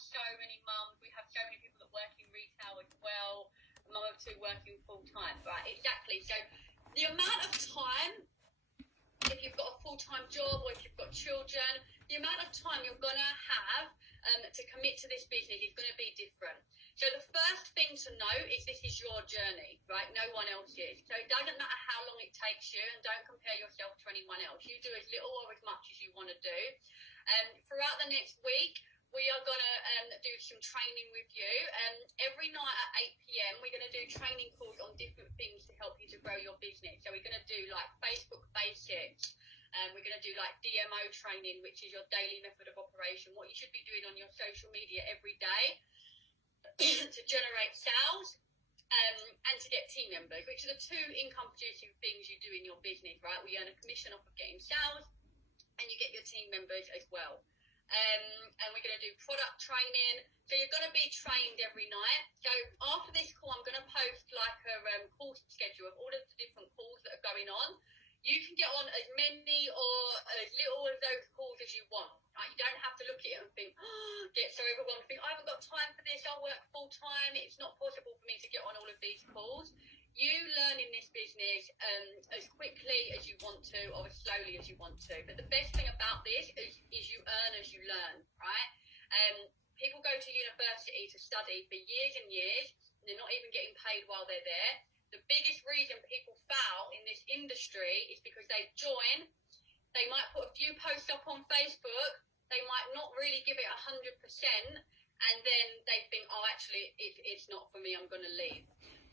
so many mums, we have so many people that work in retail as well, a mum of two working full-time, right? Exactly. So the amount of time, if you've got a full-time job or if you've got children, the amount of time you're going to have to commit to this business is going to be different. So the first thing to note is this is your journey, right? No one else's. So it doesn't matter how long it takes you, and don't compare yourself to anyone else. You do as little or as much as you want to do. Throughout the next week, we are going to do some training with you. Every night at 8 p.m, we're going to do training calls on different things to help you to grow your business. So we're going to do like Facebook basics. We're going to do like DMO training, which is your daily method of operation, what you should be doing on your social media every day to generate sales and to get team members, which are the two income producing things you do in your business, right? We earn a commission off of getting sales and you get your team members as well. And we're going to do product training. So you're going to be trained every night. So after this call, I'm going to post like a call schedule of all of the different calls that are going on. You can get on as many or as little of those calls as you want. Right? You don't have to look at it and think, get so overwhelmed, think, I haven't got time for this, I'll work full time. It's not possible for me to get on all of these calls. You learn in this business as quickly as you want to or as slowly as you want to. But the best thing about this is you earn as you learn, right? People go to university to study for years and years, and they're not even getting paid while they're there. The biggest reason people fail in this industry is because they join, they might put a few posts up on Facebook, they might not really give it 100%, and then they think, oh, actually, it's not for me, I'm going to leave.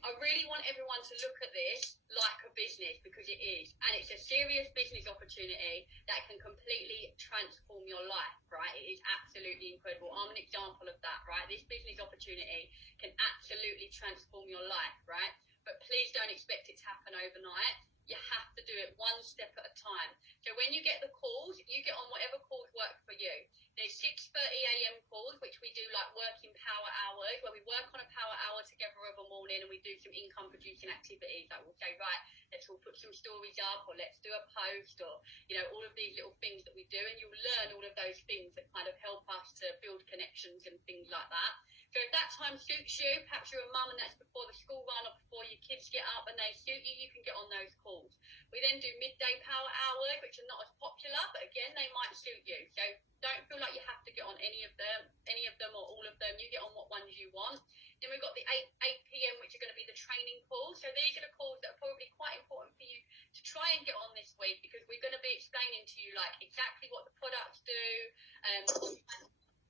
I really want everyone to look at this like a business, because it is. And it's a serious business opportunity that can completely transform your life, right? It is absolutely incredible. I'm an example of that, right? This business opportunity can absolutely transform your life, right? But please don't expect it to happen overnight. You have to do it one step at a time. So when you get the calls, you get on whatever calls work for you. There's 6:30 a.m. calls, which we do like working power hours, where we work on a power hour together of a morning and we do some income producing activities. Like we'll say, right, let's all put some stories up, or let's do a post, or, you know, all of these little things that we do. And you'll learn all of those things that kind of help us to build connections and things like that. So if that time suits you, perhaps you're a mum and that's before the school run or before your kids get up and they suit you, you can get on those calls. We then do midday power hours, which are not as popular, but again, they might suit you. So don't feel like you have to get on any of them or all of them. You get on what ones you want. Then we've got the 8 p.m, which are going to be the training calls. So these are the calls that are probably quite important for you to try and get on this week, because we're going to be explaining to you like exactly what the products do,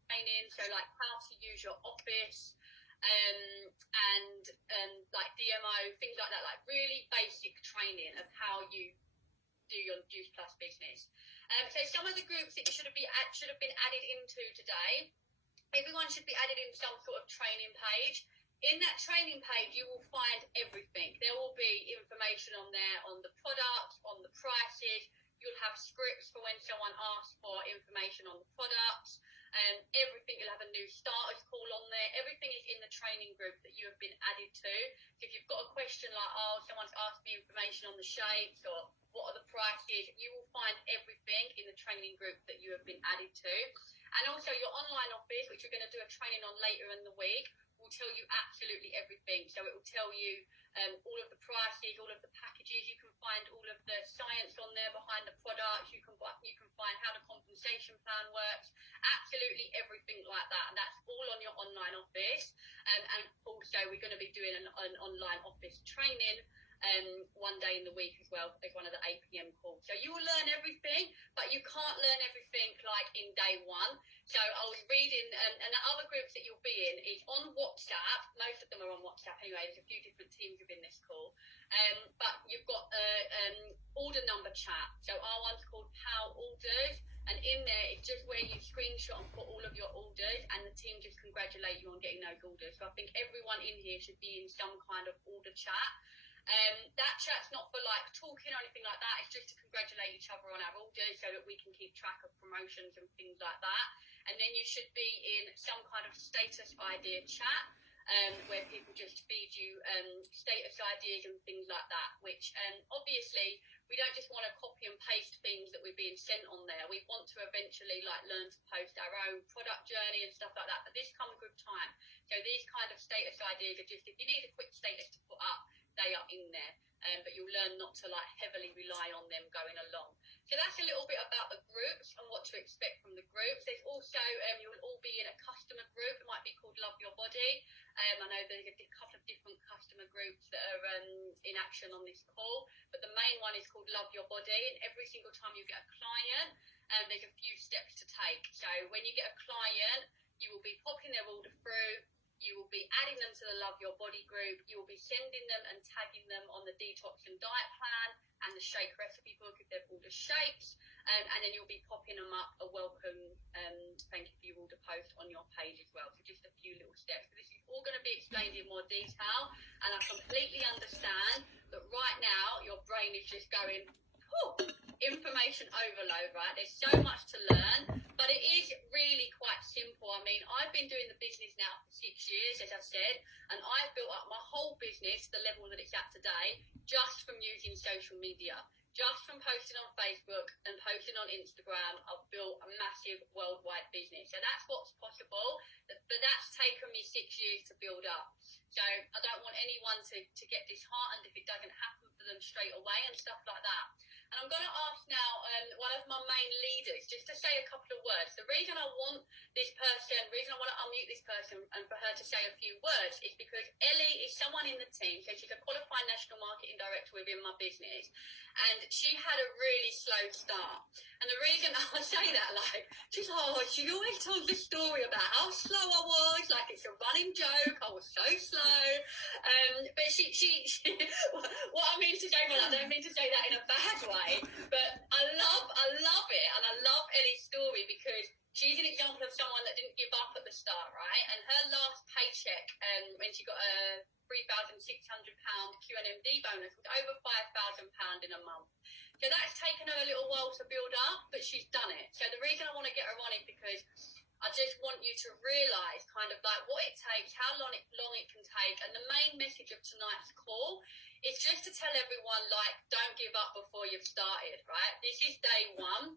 training, so like how to use your office, and like DMO, things like that, like really basic training of how you do your Juice Plus business. So some of the groups that you should have been added into today, everyone should be added in some sort of training page. In that training page, you will find everything. There will be information on there on the products, on the prices. You'll have scripts for when someone asks for information on the products. Everything, you'll have a new starters call on there. Everything is in the training group that you have been added to. So if you've got a question like, oh, someone's asked me information on the shapes, or what are the prices, you will find everything in the training group that you have been added to. And also your online office, which we're going to do a training on later in the week, will tell you absolutely everything. So it will tell you all of the prices, all of the packages. You can find all of the science on there behind the products. You can find how the compensation plan works. Absolutely everything like that. And that's all on your online office. And also we're going to be doing an online office training one day in the week as well, as one of the 8 p.m. calls. So you will learn everything, but you can't learn everything like in day one. So I was reading, and the other groups that you'll be in is on WhatsApp. Most of them are on WhatsApp anyway. There's a few different teams within this call. But you've got order number chat. So our one's called PAL Orders. And in there, it's just where you screenshot and put all of your orders, and the team just congratulate you on getting those orders. So I think everyone in here should be in some kind of order chat. That chat's not for like talking or anything like that. It's just to congratulate each other on our orders so that we can keep track of promotions and things like that. And then you should be in some kind of status idea chat, where people just feed you status ideas and things like that, which obviously we don't just want to copy and paste things that we're being sent on there. We want to eventually like learn to post our own product journey and stuff like that. But this comes with time. So these kind of status ideas are just, if you need a quick status to put up, they are in there. But you'll learn not to like heavily rely on them going along. So that's a little bit about the groups and what to expect from the groups. There's also, you'll all be in a customer group. It might be called Love Your Body. I know there's a couple of different customer groups that are in action on this call, but the main one is called Love Your Body. And every single time you get a client, there's a few steps to take. So when you get a client, you will be popping their order through. You will be adding them to the Love Your Body group. You will be sending them and tagging them on the detox and diet plan and the shake recipe book if they've ordered shakes. And then you'll be popping them up a welcome thank you for your order post on your page as well. So just a few little steps. But this is all going to be explained in more detail. And I completely understand that right now your brain is just going, information overload, right? There's so much to learn, but it is really quite simple. I mean, I've been doing the business now for 6 years, as I said, and I've built up my whole business, the level that it's at today, just from using social media. Just from posting on Facebook and posting on Instagram, I've built a massive worldwide business. So that's what's possible, but that's taken me 6 years to build up. So I don't want anyone to get disheartened if it doesn't happen for them straight away and stuff like that. And I'm going to ask now one of my main leaders just to say a couple of words. The reason I want to unmute this person and for her to say a few words is because Ellie is someone in the team. So she's a qualified national marketing director within my business. And she had a really slow start. And the reason I say that, like, she always tells the story about how slow I was, like it's a running joke. I was so slow. But she what I mean to say, well, I don't mean to say that in a bad way, but I love it, and I love Ellie's story because she's an example of someone that didn't give up at the start, right? And her last paycheck, when she got a £3,600 QNMD bonus, was over £5,000 in a month. So that's taken her a little while to build up, but she's done it. So the reason I want to get her on is because I just want you to realise kind of like what it takes, how long it can take, and the main message of tonight's call is just to tell everyone, like, don't give up before you've started, right? This is day one.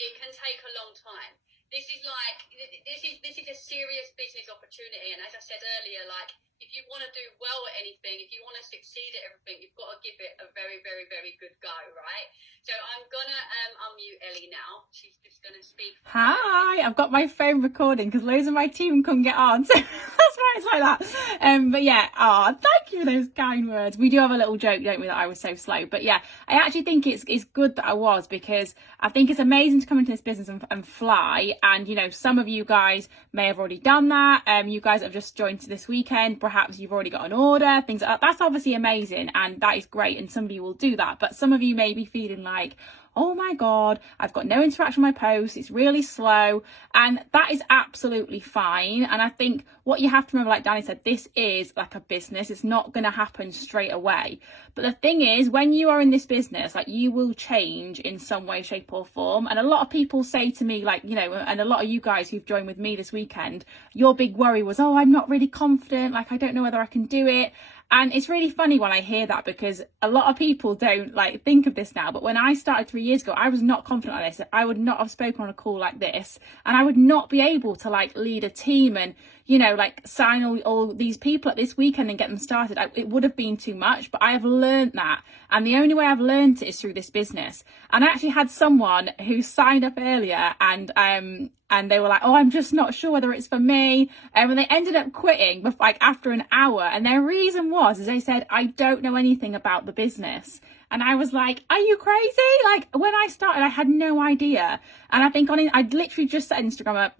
It can take a long time. This is a serious business opportunity, and as I said earlier, like, if you want to do well at anything, if you want to succeed at everything, you've got to give it a very, very, very good go, right? So I'm gonna unmute Ellie now. She's just gonna speak. Hi, I've got my phone recording because loads of my team couldn't get on, so that's why it's like that. But yeah, thank you for those kind words. We do have a little joke, don't we, that I was so slow. But yeah, I actually think it's good that I was, because I think it's amazing to come into this business and fly. And you know, some of you guys may have already done that. You guys have just joined this weekend. Perhaps you've already got an order, things like that. That's obviously amazing, and that is great. And some of you will do that, but some of you may be feeling like, oh my God, I've got no interaction with my posts, it's really slow. And that is absolutely fine. And I think what you have to remember, like Dani said, this is like a business. It's not going to happen straight away. But the thing is, when you are in this business, like, you will change in some way, shape or form. And a lot of people say to me, like, you know, and a lot of you guys who've joined with me this weekend, your big worry was, oh, I'm not really confident. Like, I don't know whether I can do it. And it's really funny when I hear that, because a lot of people don't like think of this now. But when I started 3 years ago, I was not confident like this. I would not have spoken on a call like this, and I would not be able to like lead a team and, you know, like sign all these people at this weekend and get them started. It would have been too much, but I have learned that. And the only way I've learned it is through this business. And I actually had someone who signed up earlier, and they were like, oh, I'm just not sure whether it's for me. And they ended up quitting like after an hour. And their reason was, they said, I don't know anything about the business. And I was like, are you crazy? Like, when I started, I had no idea. And I think I'd literally just set Instagram up,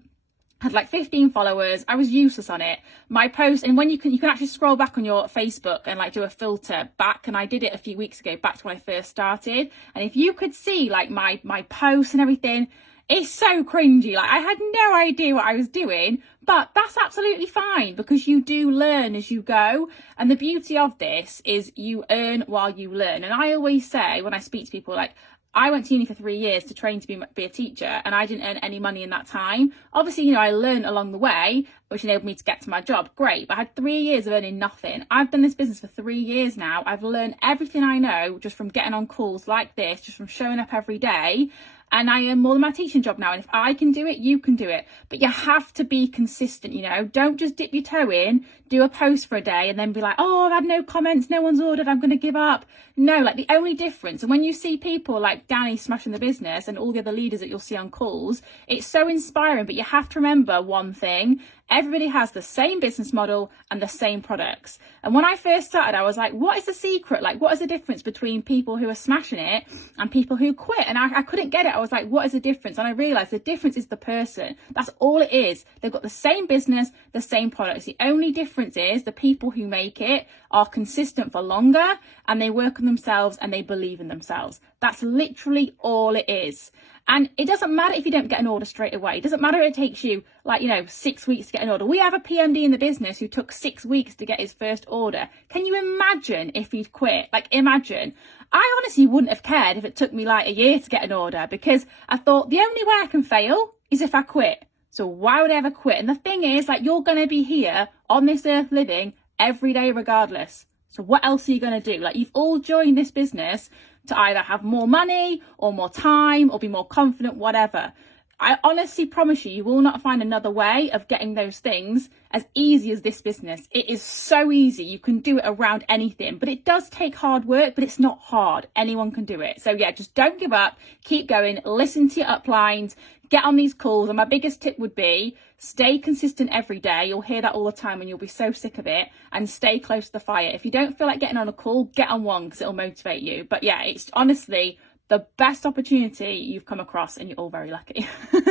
had like 15 followers. I was useless on it. My post, and when you can actually scroll back on your Facebook and like do a filter back, and I did it a few weeks ago, back to when I first started. And if you could see like my posts and everything, it's so cringy. Like, I had no idea what I was doing, but that's absolutely fine, because you do learn as you go. And the beauty of this is you earn while you learn. And I always say when I speak to people, like, I went to uni for 3 years to train to be a teacher, and I didn't earn any money in that time. Obviously, you know, I learned along the way, which enabled me to get to my job. Great. But I had 3 years of earning nothing. I've done this business for 3 years now. I've learned everything I know just from getting on calls like this, just from showing up every day. And I earn more than my teaching job now. And if I can do it, you can do it. But you have to be consistent, you know. Don't just dip your toe in, do a post for a day and then be like, oh, I've had no comments, no one's ordered, I'm going to give up. No, like the only difference, and when you see people like Dani smashing the business and all the other leaders that you'll see on calls, it's so inspiring. But you have to remember one thing. Everybody has the same business model and the same products. And when I first started, I was like, what is the secret? Like, what is the difference between people who are smashing it and people who quit? And I couldn't get it. I was like, what is the difference? And I realized the difference is the person. That's all it is. They've got the same business, the same products. The only difference is the people who make it are consistent for longer and they work on themselves and they believe in themselves. That's literally all it is. And it doesn't matter if you don't get an order straight away. It doesn't matter if it takes you, like, you know, 6 weeks to get an order. We have a PMD in the business who took 6 weeks to get his first order. Can you imagine if he'd quit? Like, imagine. I honestly wouldn't have cared if it took me like a year to get an order, because I thought the only way I can fail is if I quit. So why would I ever quit? And the thing is, like, you're going to be here on this earth living every day regardless. So what else are you going to do? Like, you've all joined this business to either have more money or more time or be more confident, whatever. I honestly promise you, you will not find another way of getting those things as easy as this business. It is so easy. You can do it around anything, but it does take hard work, but it's not hard. Anyone can do it. So yeah, just don't give up. Keep going. Listen to your uplines. Get on these calls. And my biggest tip would be stay consistent every day. You'll hear that all the time and you'll be so sick of it. And stay close to the fire. If you don't feel like getting on a call, get on one because it'll motivate you. But yeah, it's honestly the best opportunity you've come across and you're all very lucky. Love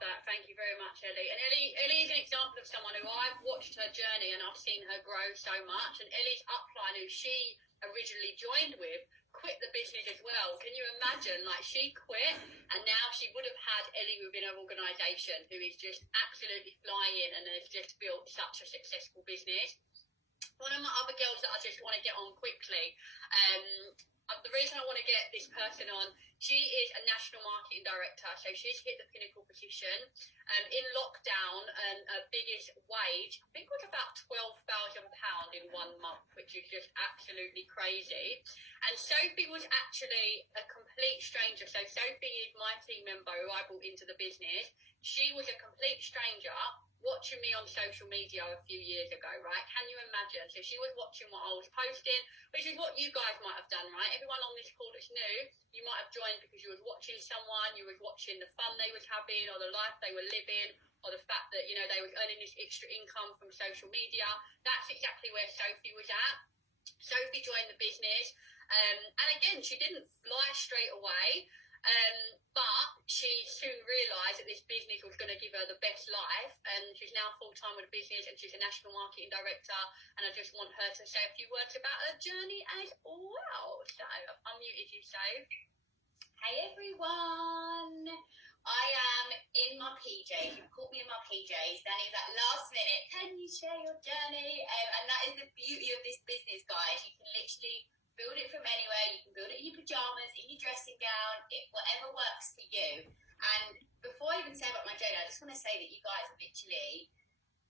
that. Thank you very much, Ellie. And Ellie is an example of someone who I've watched her journey and I've seen her grow so much. And Ellie's upline, who she originally joined with, quit the business as well. Can you imagine? Like, she quit and now she would have had Ellie within her organisation, who is just absolutely flying and has just built such a successful business. One of my other girls that I just want to get on quickly, the reason I want to get this person on, she is a national marketing director, so she's hit the pinnacle position. In lockdown, her biggest wage, I think, was about £12,000 in 1 month, which is just absolutely crazy. And Sophie was actually a complete stranger. So Sophie is my team member who I brought into the business. She was a complete stranger watching me on social media a few years ago, right? Can you imagine? So she was watching what I was posting, which is what you guys might have done, right? Everyone on this call that's new, you might have joined because you was watching someone, you was watching the fun they was having or the life they were living or the fact that, you know, they was earning this extra income from social media. That's exactly where Sophie was at. Sophie joined the business. And again, she didn't fly straight away. But she soon realised that this business was going to give her the best life, and she's now full-time with the business and she's a national marketing director, and I just want her to say a few words about her journey as well. So I've unmuted you, Soph. Hey everyone, I am in my PJs. You've caught me in my PJs. Dani's like, last minute, can you share your journey? And that is the beauty of this business, guys. You can literally build it from anywhere. You can build it in your pajamas, in your dressing gown, whatever works for you. And before I even say about my journey, I just want to say that you guys have literally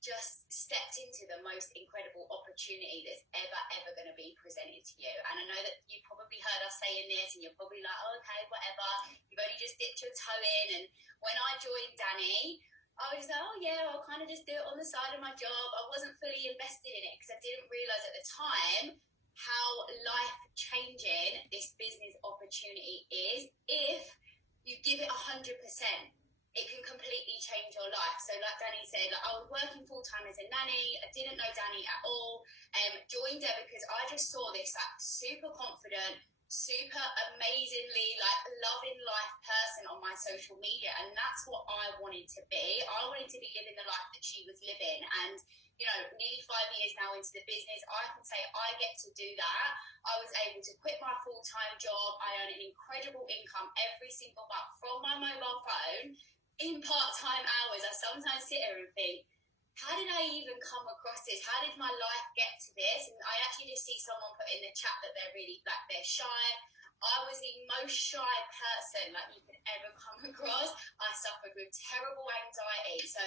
just stepped into the most incredible opportunity that's ever going to be presented to you. And I know that you probably heard us saying this and you're probably like, oh, okay, whatever. You've only just dipped your toe in. And when I joined Dani, I was like, oh yeah, I'll kind of just do it on the side of my job. I wasn't fully invested in it because I didn't realise at the time how life-changing this business opportunity is. If you give it 100%, it can completely change your life. So like Dani said, like, I was working full-time as a nanny. I didn't know Dani at all. Joined her because I just saw this like super confident, super amazingly like loving life person on my social media, and that's what I wanted to be. I wanted to be living the life that she was living. And you know, nearly 5 years now into the business, I can say I get to do that. I was able to quit my full-time job. I earn an incredible income every single month from my mobile phone in part-time hours. I sometimes sit here and think, how did I even come across this? How did my life get to this? And I actually just see someone put in the chat that they're really, like, they're shy. I was the most shy person like you could ever come across. I suffered with terrible anxiety. So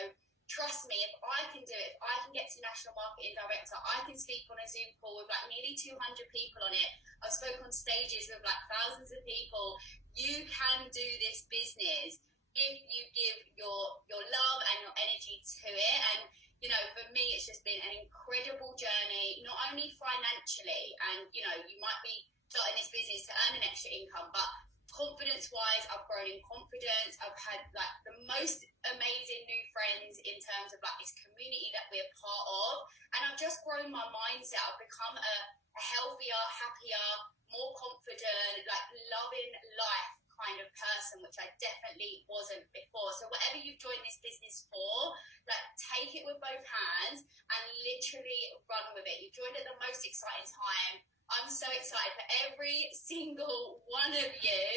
trust me, if I can do it, if I can get to National Marketing Director, I can speak on a Zoom call with like nearly 200 people on it. I've spoken on stages with like thousands of people. You can do this business if you give your love and your energy to it. And you know, for me, it's just been an incredible journey, not only financially, and you know, you might be starting this business to earn an extra income, but confidence-wise, I've grown in confidence. I've had like the most amazing new friends in terms of like this community that we're part of, and I've just grown my mindset. I've become a healthier, happier, more confident, like loving life kind of person, which I definitely wasn't before. So whatever you've joined this business for, like take it with both hands and literally run with it. You've joined at the most exciting time. I'm so excited for every single one of you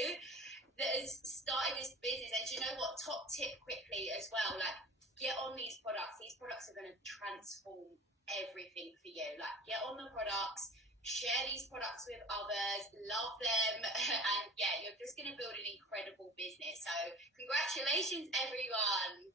that has started this business. And do you know what? Top tip quickly as well, like get on these products. These products are going to transform everything for you. Like get on the products, share these products with others, love them, and yeah, you're just going to build an incredible business. So congratulations, everyone.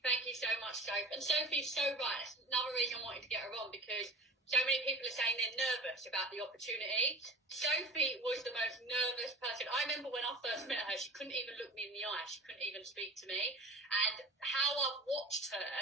Thank you so much, Sophie. And Sophie's so right. That's another reason I wanted to get her on, because so many people are saying they're nervous about the opportunity. Sophie was the most nervous person. I remember when I first met her, she couldn't even look me in the eye. She couldn't even speak to me. And how I've watched her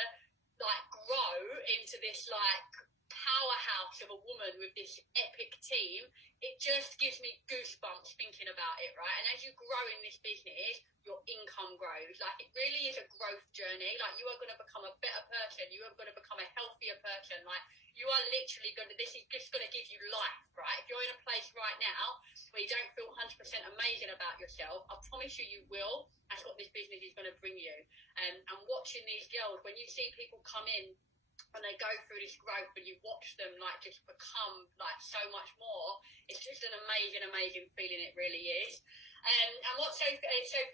like grow into this like powerhouse of a woman with this epic team, it just gives me goosebumps thinking about it, right? And as you grow in this business, your income grows. Like it really is a growth journey. Like you are going to become a better person. You are going to become a healthier person. Like you are literally going to, this is just going to give you life, right? If you're in a place right now where you don't feel 100% amazing about yourself, I promise you, you will. That's what this business is going to bring you. And watching these girls, when you see people come in and they go through this growth and you watch them like just become like so much more, it's just an amazing feeling. It really is. And what Sophie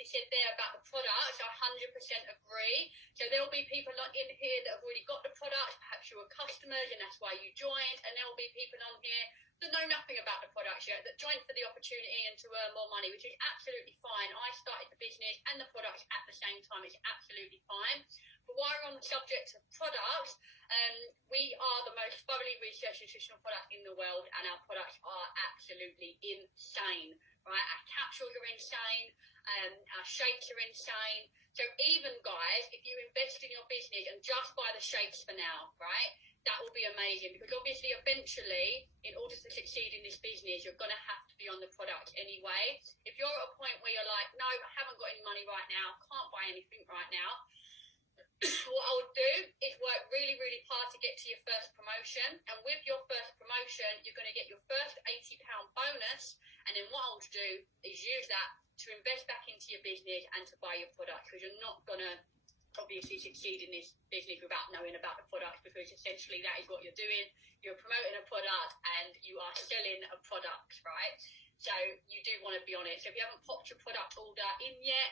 said there about the product, I 100% agree. So there will be people in here that have already got the product, perhaps you were customers and that's why you joined, and there will be people on here that know nothing about the products yet, that joined for the opportunity and to earn more money, which is absolutely fine. I started the business and the products at the same time. It's absolutely fine. But while we're on the subject of products, we are the most thoroughly researched nutritional product in the world, and our products are absolutely insane, right? Our capsules are insane, our shakes are insane. So even, guys, if you invest in your business and just buy the shakes for now, right, that will be amazing, because obviously eventually, in order to succeed in this business, you're going to have to be on the product anyway. If you're at a point where you're like, no, I haven't got any money right now, can't buy anything right now, what I would do is work really hard to get to your first promotion, and with your first promotion you're going to get your first £80 bonus, and then what I would do is use that to invest back into your business and to buy your product, because you're not going to obviously succeed in this business without knowing about the product, because essentially that is what you're doing. You're promoting a product and you are selling a product, right? So you do want to be on it. So if you haven't popped your product order in yet,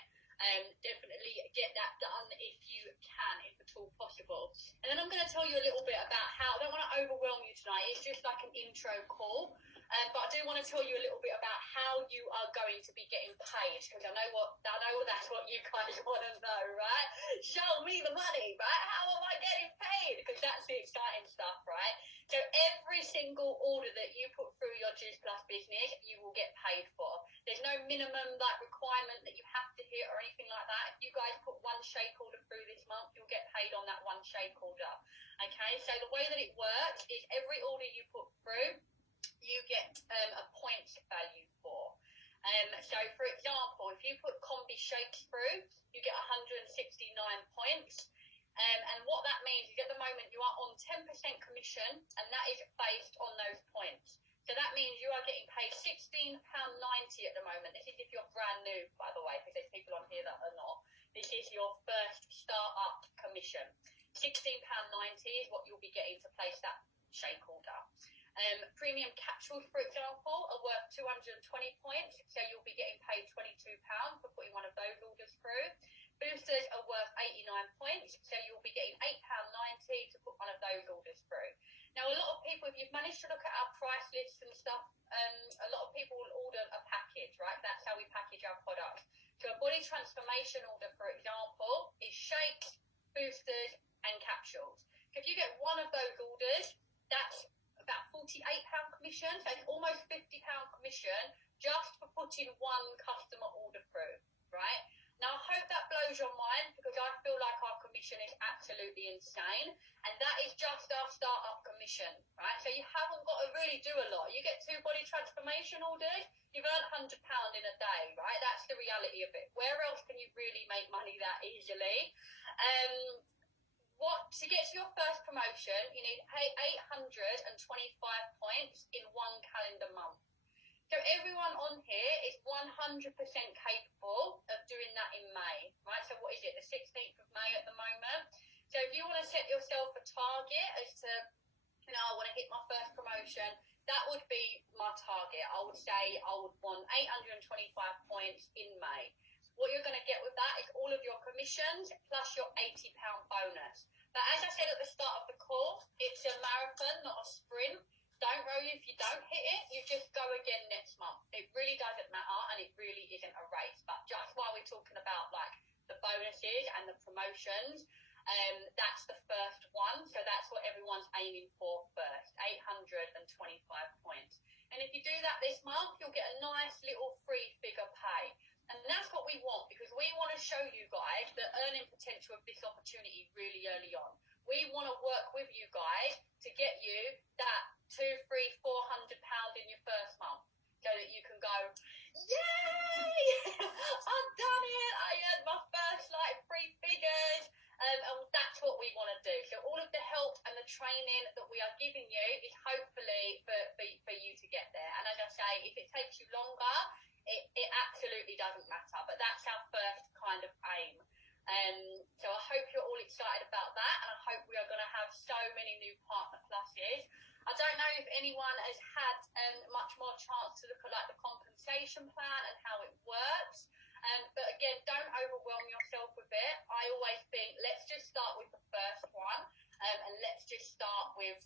definitely get that done if you can, if at all possible. And then I'm going to tell you a little bit about how, I don't want to overwhelm you tonight, it's just like an intro call, but I do want to tell you a little bit about how you are going to be getting paid, because I know that's what you guys want to know, right? Show me the money, right? How am I getting paid? Because that's the exciting stuff, right? So every single order that you put through your Juice Plus business, you will get paid for. There's no minimum like requirement that you have to hit or anything like that. If you guys put one shake order through this month, you'll get paid on that one shake order. Okay, so the way that it works is every order you put through, you get a point value for. So for example, if you put combi shakes through, you get 169 points. And what that means is at the moment you are on 10% commission, and that is based on those points. So that means you are getting paid £16.90 at the moment. This is if you're brand new, by the way, because there's people on here that are not. This is your first start-up commission. £16.90 is what you'll be getting to place that shake order. Premium capsules, for example, are worth 220 points, so you'll be getting paid £22 for putting one of those orders through. Boosters are worth 89 points, so you'll be getting £8 guarantee to put one of those orders through. Now, a lot of people, if you've managed to look at our price lists and stuff, a lot of people will order a package, right? That's how we package our products. So a body transformation order, for example, is shakes, boosters, and capsules. So if you get one of those orders, that's about £48 commission, so it's almost £50 commission just for putting one customer order through, right? Now, I hope that blows your mind because I feel like our commission is absolutely insane, and that is just our startup commission, right? So you haven't got to really do a lot. You get 2 body transformation orders, you've earned £100 in a day, right? That's the reality of it. Where else can you really make money that easily? To get to your first promotion, you need 825 points in 1 calendar month. So everyone on here is 100% capable of doing that in May, right? So what is it, the 16th of May at the moment? So if you want to set yourself a target as to, I want to hit my first promotion, that would be my target. I would say I would want 825 points in May. What you're going to get with that is all of your commissions plus your £80 bonus. But as I said at the start of the call, it's a marathon, not a sprint. Don't worry if you don't hit it, you just go again next month. It really doesn't matter, and it really isn't a race. But just while we're talking about like the bonuses and the promotions, that's the first one. So that's what everyone's aiming for first, 825 points. And if you do that this month, you'll get a nice little free figure pay. And that's what we want, because we want to show you guys the earning potential of this opportunity really early on. We want to work with you guys to get you that £200, £300, £400 in your first month, so that you can go, yay! I've done it! I earned my first free figures. And that's what we want to do. So all of the help and the training that we are giving you is hopefully for you to get there. And as I say, if it takes you longer, it absolutely doesn't matter. But that's our first kind of aim. So I hope you're all excited about that, and I hope we are going to have so many new partner pluses. I don't know if anyone has had much more chance to look at the compensation plan and how it works. But again, don't overwhelm yourself with it. I always think, let's just start with the first one, and let's just start with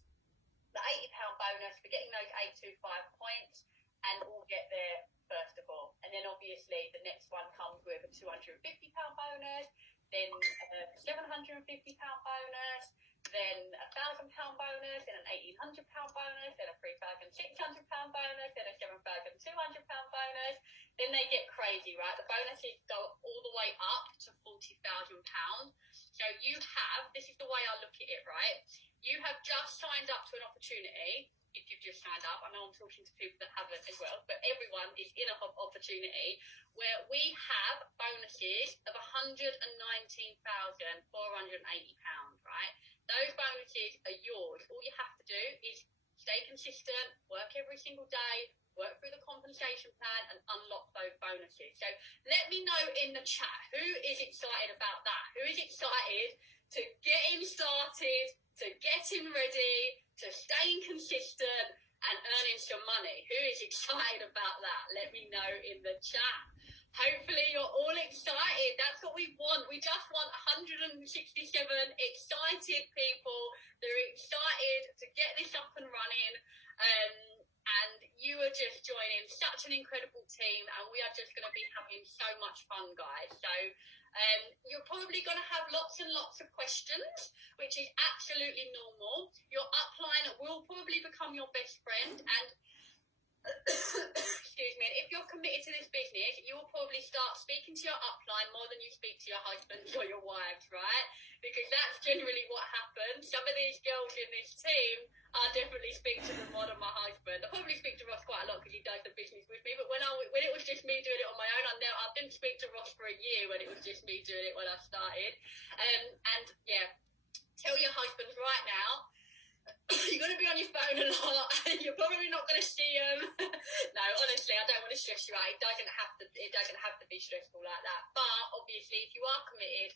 the £80 bonus for getting those 825 points, and we'll get there first of all. And then obviously the next one comes with a £250 bonus, then a £750 bonus, then a £1,000 bonus, then an £1,800 bonus, then a £3,600 bonus, then a £7,200 bonus. Then they get crazy, right? The bonuses go all the way up to £40,000. So you have, this is the way I look at it, right? You have just signed up to an opportunity. If you've just signed up, I know I'm talking to people that haven't as well, but everyone is in an opportunity where we have bonuses of £119,480, right? Those bonuses are yours. All you have to do is stay consistent, work every single day, work through the compensation plan, and unlock those bonuses. So let me know in the chat, who is excited about that? Who is excited to getting started, to getting ready, to staying consistent and earning some money? Who is excited about that? Let me know in the chat. Hopefully you're all excited. That's what we want. We just want 167 excited people that are excited to get this up and running. And you are just joining such an incredible team, and we are just going to be having so much fun, guys. So you're probably going to have lots and lots of questions, which is absolutely normal. Your upline will probably become your best friend, and excuse me, if you're committed to this business, you will probably start speaking to your upline more than you speak to your husbands or your wives, right? Because that's generally what happens. Some of these girls in this team, I definitely speak to them more than my husband. I probably speak to Ross quite a lot because he does the business with me, but when it was just me doing it on my own, I didn't speak to Ross for a year when it was just me doing it when I started. And yeah, tell your husbands right now, you're going to be on your phone a lot. You're probably not going to see them. No, honestly, I don't want to stress you out. It doesn't have to be stressful like that. But obviously, if you are committed,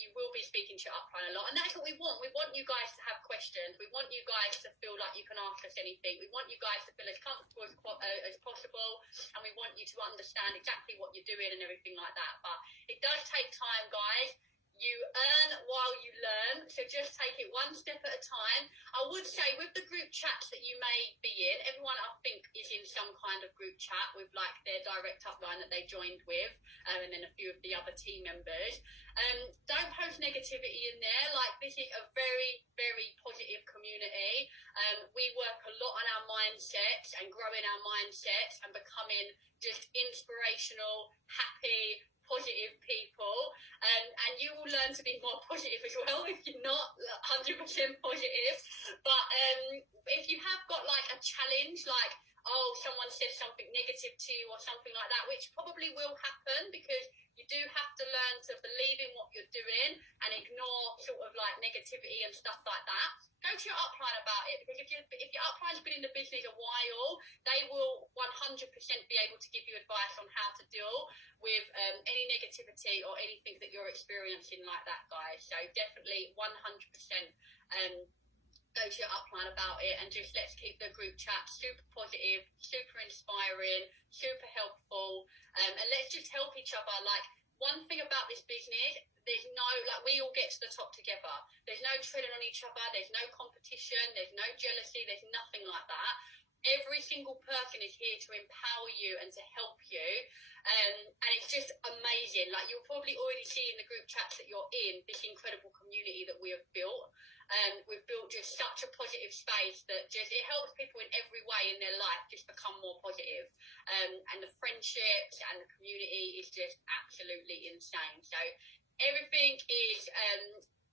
you will be speaking to your upline a lot, and that's what we want. We want you guys to have questions. We want you guys to feel like you can ask us anything. We want you guys to feel as comfortable as possible, and we want you to understand exactly what you're doing and everything like that. But it does take time, guys. You earn while you learn. so just take it one step at a time. I would say with the group chats that you may be in, everyone I think is in some kind of group chat with like their direct upline that they joined with, and then a few of the other team members. Don't post negativity in there. Like, this is a very, very positive community. We work a lot on our mindsets and growing our mindsets and becoming just inspirational, happy, positive people, and you will learn to be more positive as well if you're not 100% positive. But if you have got like a challenge, like, oh, someone said something negative to you or something like that, which probably will happen, because you do have to learn to believe in what you're doing and ignore sort of like negativity and stuff like that. Go to your upline about it, because if your upline's been in the business a while, they will 100% be able to give you advice on how to deal with any negativity or anything that you're experiencing like that, guys. So definitely 100% go to your upline about it, and just let's keep the group chat super positive, super inspiring, super helpful, and let's just help each other. Like, one thing about this business, there's no, like, we all get to the top together. There's no treading on each other, there's no competition, there's no jealousy, there's nothing like that. Every single person is here to empower you and to help you, and it's just amazing. Like, you'll probably already see in the group chats that you're in, this incredible community that we have built. We've built just such a positive space that just, it helps people in every way in their life just become more positive. And the friendships and the community is just absolutely insane. So everything is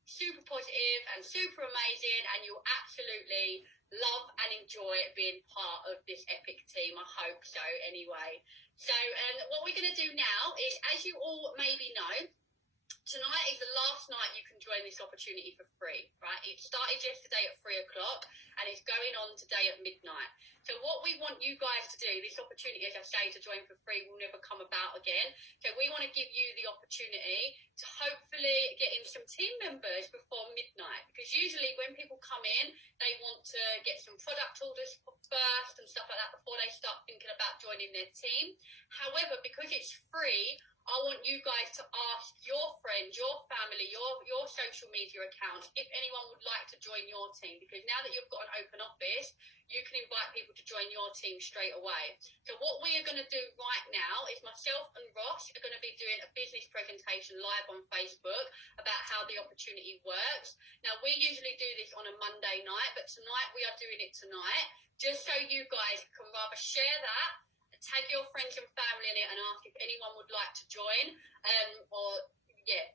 super positive and super amazing, and you'll absolutely love and enjoy being part of this epic team. I hope so anyway. So what we're going to do now is, as you all maybe know, tonight is the last night you can join this opportunity for free, right? It started yesterday at 3 o'clock and it's going on today at midnight. So what we want you guys to do, this opportunity, as I say, to join for free will never come about again. So we want to give you the opportunity to hopefully get in some team members before midnight, because usually when people come in, they want to get some product orders first and stuff like that before they start thinking about joining their team. However, because it's free, I want you guys to ask your friends, your family, your social media accounts if anyone would like to join your team, because now that you've got an open office, you can invite people to join your team straight away. So what we are going to do right now is myself and Ross are going to be doing a business presentation live on Facebook about how the opportunity works. Now, we usually do this on a Monday night, but tonight we are doing it tonight, just so you guys can rather share that, tag your friends and family in it, and ask if anyone would like to join, or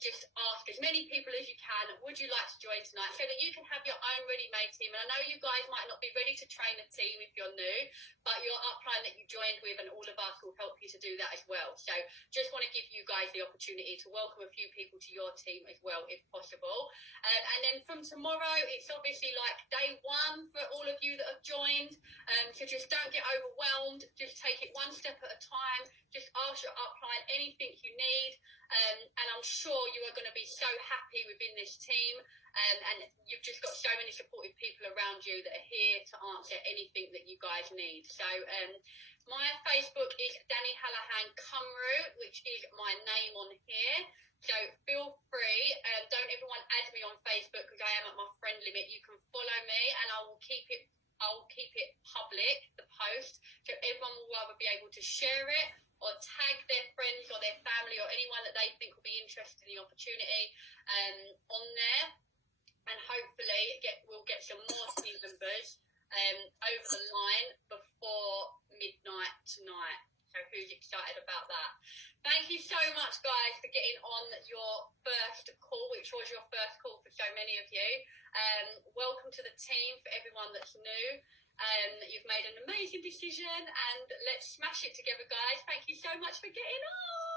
just ask as many people as you can, would you like to join tonight, so that you can have your own ready-made team. And I know you guys might not be ready to train a team if you're new, but your upline that you joined with and all of us will help you to do that as well. So just want to give you guys the opportunity to welcome a few people to your team as well, if possible. And then from tomorrow, it's obviously like day one for all of you that have joined. So just don't get overwhelmed. Just take it one step at a time. Just ask your upline anything you need. And I'm sure you are going to be so happy within this team. And you've just got so many supportive people around you that are here to answer anything that you guys need. So my Facebook is Dani Kumrou, which is my name on here. So feel free. Don't everyone add me on Facebook, because I am at my friend limit. You can follow me, and I'll keep it public, the post, so everyone will rather be able to share it or tag their friends or their family or anyone that they think will be interested in the opportunity on there. And hopefully we'll get some more team members over the line before midnight tonight. So who's excited about that? Thank you so much, guys, for getting on your first call, which was your first call for so many of you. Welcome to the team for everyone that's new. You've made an amazing decision, and let's smash it together, guys. Thank you so much for getting on.